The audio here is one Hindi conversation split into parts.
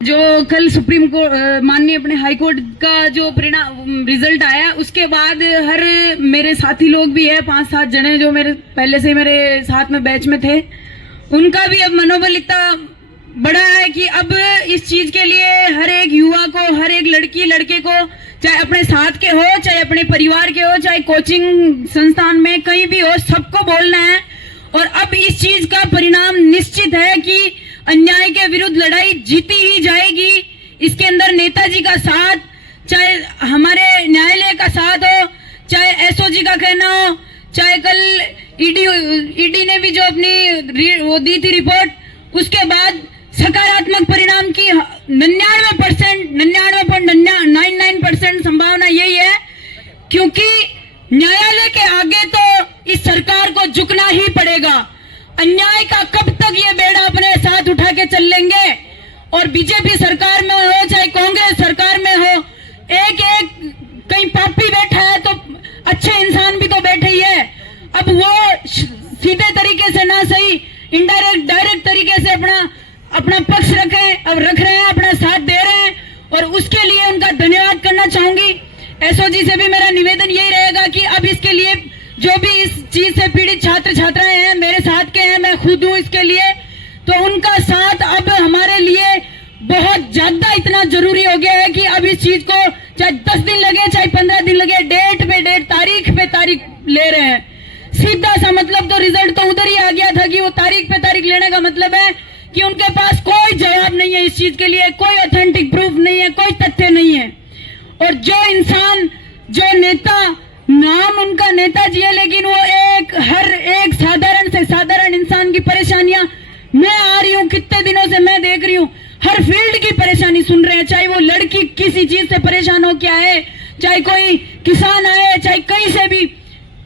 जो कल सुप्रीम कोर्ट माननीय अपने हाई कोर्ट का जो परिणाम रिजल्ट आया, उसके बाद हर मेरे साथी लोग भी है 5-7 जने जो मेरे पहले से मेरे साथ में बैच में थे, उनका भी अब मनोबल इतना बड़ा है कि अब इस चीज के लिए हर एक युवा को, हर एक लड़की लड़के को, चाहे अपने साथ के हो, चाहे अपने परिवार के हो, चाहे कोचिंग संस्थान में कहीं भी हो, सबको बोलना है। और अब इस चीज का परिणाम निश्चित है कि अन्याय के विरुद्ध लड़ाई जीती ही जाएगी। इसके अंदर नेताजी का साथ, चाहे हमारे न्यायालय का साथ हो, चाहे एसओजी का कहना हो, चाहे कल ईडी ने भी जो अपनी वो दी थी रिपोर्ट, उसके बाद सकारात्मक परिणाम की 99.99% संभावना यही है, क्योंकि न्यायालय के आगे तो इस सरकार को झुकना ही पड़ेगा। अन्याय का कब तक ये बेड़ा अपने साथ उठा के चल लेंगे? और बीजेपी सरकार में हो चाहे कांग्रेस सरकार में हो, एक एक कहीं पापी बैठा है तो अच्छे इंसान भी तो बैठे ही है। अब वो सीधे तरीके से ना सही, इनडायरेक्ट डायरेक्ट तरीके से अपना पक्ष रख रहे हैं, अपना साथ दे रहे हैं, और उसके लिए उनका धन्यवाद करना चाहूंगी। एसओजी से भी मेरा निवेदन यही रहेगा कि अब इसके लिए जो भी इस चीज से पीड़ित छात्र छात्राएं हैं, मेरे साथ के हैं, मैं खुद हूं इसके लिए, तो उनका साथ अब हमारे लिए बहुत ज्यादा इतना जरूरी हो गया है कि अब इस चीज को चाहे 10 दिन लगे, चाहे 15 दिन लगे, डेट पे डेट, तारीख पे तारीख ले रहे हैं। सीधा सा मतलब तो रिजल्ट तो उधर ही आ गया था कि वो तारीख पे तारीख लेने का मतलब है कि उनके पास कोई जवाब नहीं है इस चीज के लिए, कोई ऑथेंटिक प्रूफ नहीं है, कोई तथ्य नहीं है। और जो इंसान, जो नेता, नाम उनका नेताजी है, लेकिन वो हर एक साधारण से साधारण इंसान की परेशानियां मैं आ रही हूं, कितने दिनों से मैं देख रही हूं, हर फील्ड की परेशानी सुन रहे हैं। चाहे वो लड़की किसी चीज से परेशान हो क्या है, चाहे कोई किसान आए, चाहे कहीं से भी,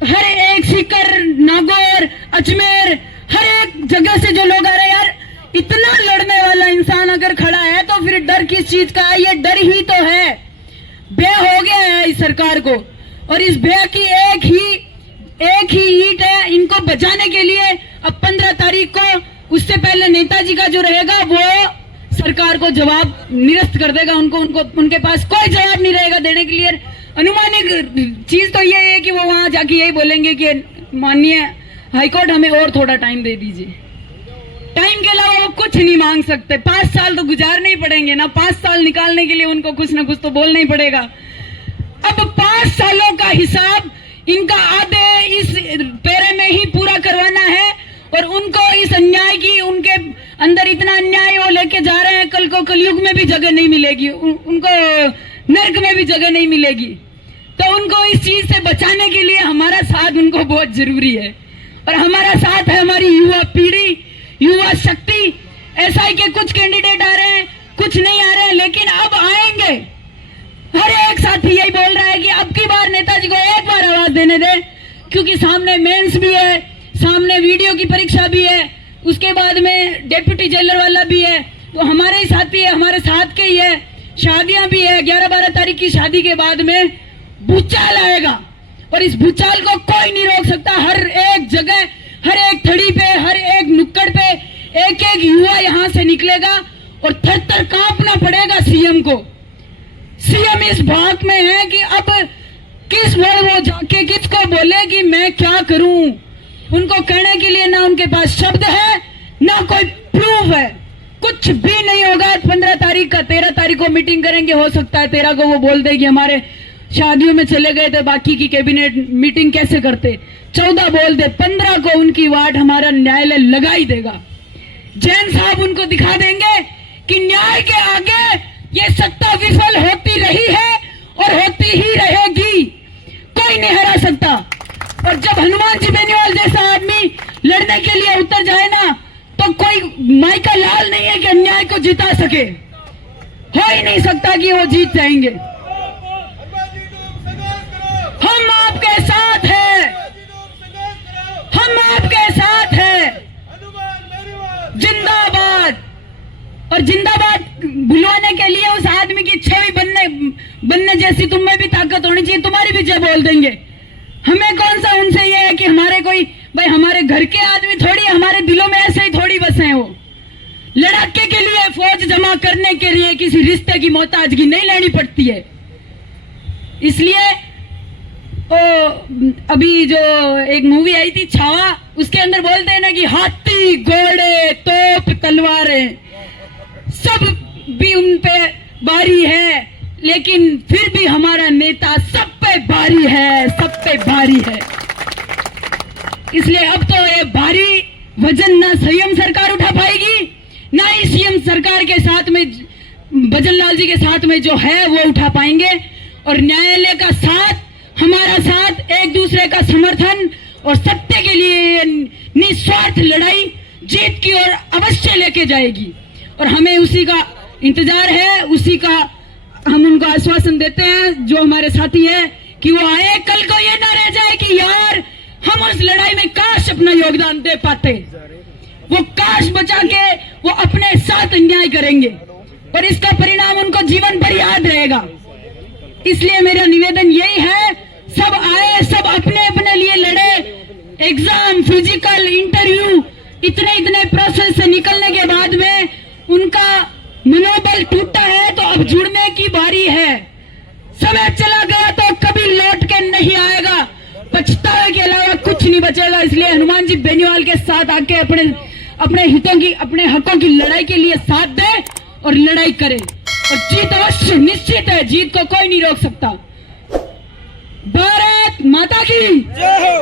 हर एक सीकर, नागौर, अजमेर, हर एक जगह से जो लोग आ रहे हैं। यार इतना लड़ने वाला इंसान अगर खड़ा है तो फिर डर किस चीज का है? ये डर ही तो है, भय हो गया है इस सरकार को, और इस भय की एक ही ईंट है इनको बचाने के लिए। अब 15 तारीख को, उससे पहले नेताजी का जो रहेगा वो सरकार को जवाब निरस्त कर देगा, उनके पास कोई जवाब नहीं रहेगा देने के लिए। अनुमानित चीज तो ये है कि वो वहां जाके यही बोलेंगे कि माननीय हाईकोर्ट हमें और थोड़ा टाइम दे दीजिए। टाइम के अलावा वो कुछ नहीं मांग सकते। 5 साल तो गुजारने ही पड़ेंगे ना, 5 साल निकालने के लिए उनको कुछ ना कुछ तो बोलना ही पड़ेगा। अब 5 सालों का हिसाब इनका आधे इस पैरे में ही पूरा करवाना है, और उनको इस अन्याय की, उनके अंदर इतना अन्याय वो लेके जा रहे हैं, कल को कलयुग में भी जगह नहीं मिलेगी, उनको नर्क में भी जगह नहीं मिलेगी। तो उनको इस चीज से बचाने के लिए हमारा साथ उनको बहुत जरूरी है, और हमारा साथ है हमारी युवा पीढ़ी, युवा शक्ति। एसआई के कुछ कैंडिडेट आ रहे हैं, कुछ नहीं आ रहे हैं, लेकिन अब आएंगे। हर एक साथी यही बोल रहा है कि अब की बार नेताजी को एक बार आवाज देने दे, क्योंकि सामने मेंस भी है, सामने वीडियो की परीक्षा भी है, उसके बाद में डेप्यूटी जेलर वाला भी है, तो हमारे ही साथी है, हमारे साथ के ही है। शादियां भी है, 11-12 तारीख की शादी के बाद में भूचाल आएगा, और इस भूचाल को कोई नहीं रोक सकता। हर एक जगह, हर एक थड़ी पे, हर एक नुक्कड़ पे एक एक युवा यहां से निकलेगा, और थर-थर कांपना पड़ेगा सीएम को। सीएम इस भाग में है कि अब किस वक्त वो जाके किसको बोले कि मैं क्या करूं। उनको कहने के लिए ना उनके पास शब्द है, ना कोई प्रूफ है, कुछ भी नहीं होगा। 15 तारीख का, 13 तारीख को मीटिंग करेंगे, हो सकता है 13 को वो बोल देगी हमारे शादियों में चले गए थे, बाकी की कैबिनेट मीटिंग कैसे करते, 14 बोल दे, 15 को उनकी वाट हमारा न्यायालय लगा ही देगा। जैन साहब उनको दिखा देंगे कि न्याय के आगे ये सत्ता विफल होती रही है और होती ही रहेगी, कोई नहीं हरा सकता। और जब हनुमान जी बेनीवाल जैसा आदमी लड़ने के लिए उतर जाए ना, तो कोई माई का लाल नहीं है कि अन्याय को जिता सके, हो ही नहीं सकता कि वो जीत जाएंगे। हम आपके साथ हैं, हम आपके साथ हैं, जिंदाबाद। और जिंदाबाद बुलवाने के लिए उस आदमी की छवि बनने जैसी तुम में भी ताकत होनी चाहिए, तुम्हारी भी जय बोल देंगे। हमें कौन सा उनसे ये है कि हमारे कोई, भाई हमारे घर के आदमी थोड़ी, हमारे दिलों में ऐसे ही थोड़ी बसे हैं वो। लड़ाके के लिए फौज जमा करने के लिए किसी रिश्ते की मोहताजगी नहीं लेनी पड़ती है। इसलिए अभी जो एक मूवी आई थी छावा, उसके अंदर बोलते हैं ना कि हाथी घोड़े तोप तलवारें सब भी उन पे भारी है, लेकिन फिर भी हमारा नेता सब पे भारी है, सब पे भारी है। इसलिए अब तो ये भारी वजन ना सीएम सरकार उठा पाएगी, ना ही सीएम सरकार के साथ में भजन लाल जी के साथ में जो है वो उठा पाएंगे। और न्यायालय का साथ, हमारा साथ, एक दूसरे का समर्थन और सत्य के लिए निस्वार्थ लड़ाई जीत की ओर अवश्य लेके जाएगी। और हमें उसी का इंतजार है, उसी का हम उनको आश्वासन देते हैं जो हमारे साथी है कि वो आए, कल को ये ना रह जाए कि यार हम उस लड़ाई में काश अपना योगदान दे पाते, वो काश बचा के वो अपने साथ अन्याय करेंगे और इसका परिणाम उनको जीवन भर याद रहेगा। इसलिए मेरा निवेदन यही है, सब आए, सब अपने अपने लिए लड़े। एग्जाम, फिजिकल, इंटरव्यू, इतने प्रोसेस से निकलने के बाद में उनका मनोबल टूटा है तो अब जुड़ने की बारी है। समय चला गया तो कभी लौट के नहीं आएगा, पछतावे के अलावा कुछ नहीं बचेगा। इसलिए हनुमान जी बेनीवाल के साथ आके अपने हितों की, अपने हकों की लड़ाई के लिए साथ दे और लड़ाई करे और जीत अवश्य निश्चित है, जीत को कोई नहीं रोक सकता। भारत माता की जय हो।